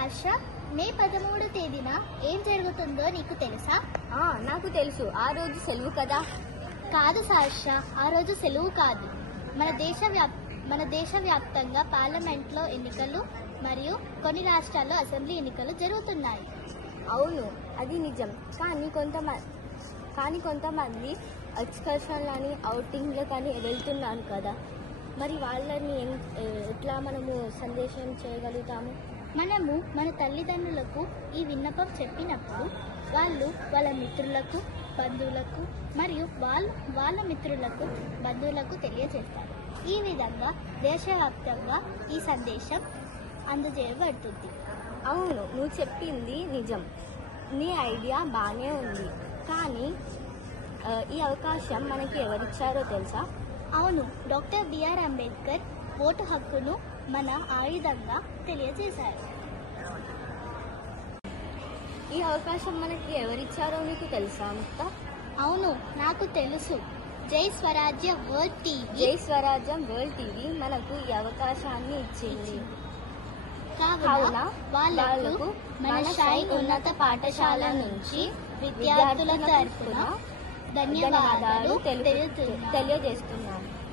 హర్ష, మే 13వ తేదీన ఏం జరుగుతుందో నీకు తెలుసా? నాకు తెలుసు. ఆ రోజు సెలవు కదా? కాదు హర్ష, ఆ రోజు సెలవు కాదు. మన దేశవ్యాప్తంగా పార్లమెంట్లో ఎన్నికలు మరియు కొన్ని రాష్ట్రాల్లో అసెంబ్లీ ఎన్నికలు జరుగుతున్నాయి. అవును, అది నిజం. కానీ కొంతమంది ఎక్స్కర్షన్లని, ఔటింగ్లకని వెళ్తున్నారు కదా. మరి వాళ్ళని ఎట్లా మనము సందేశం చేయగలుగుతాము? మనము మన తల్లిదండ్రులకు ఈ విన్నపం చెప్పినప్పుడు వాళ్ళు వాళ్ళ మిత్రులకు, బంధువులకు మరియు వాళ్ళ మిత్రులకు, బంధువులకు తెలియజేస్తారు. ఈ విధంగా దేశవ్యాప్తంగా ఈ సందేశం అందజేయబడుతుంది. అవును, నువ్వు చెప్పింది నిజం. నీ ఐడియా బాగానే ఉంది. కానీ ఈ అవకాశం మనకి ఎవరిచ్చారో తెలుసా? అవును, డాక్టర్ బిఆర్ అంబేద్కర్ ఓటు హక్కును మన ఆయుధంగా తెలియజేశారు. ఈ అవకాశం మనకి ఎవరిచ్చారో నీకు తెలుసా ముక్త? అవును, నాకు తెలుసు. జై స్వరాజ్య వరల్డ్ టీవీ. జై స్వరాజ్యం వరల్డ్ టీవీ మనకు ఈ అవకాశాన్ని ఇచ్చింది. కావున వాళ్లకు మన షైన్ ఉన్నత పాఠశాల నుంచి విద్యార్థుల తరఫున ధన్యవాదాలు తెలియజేస్తున్నాను.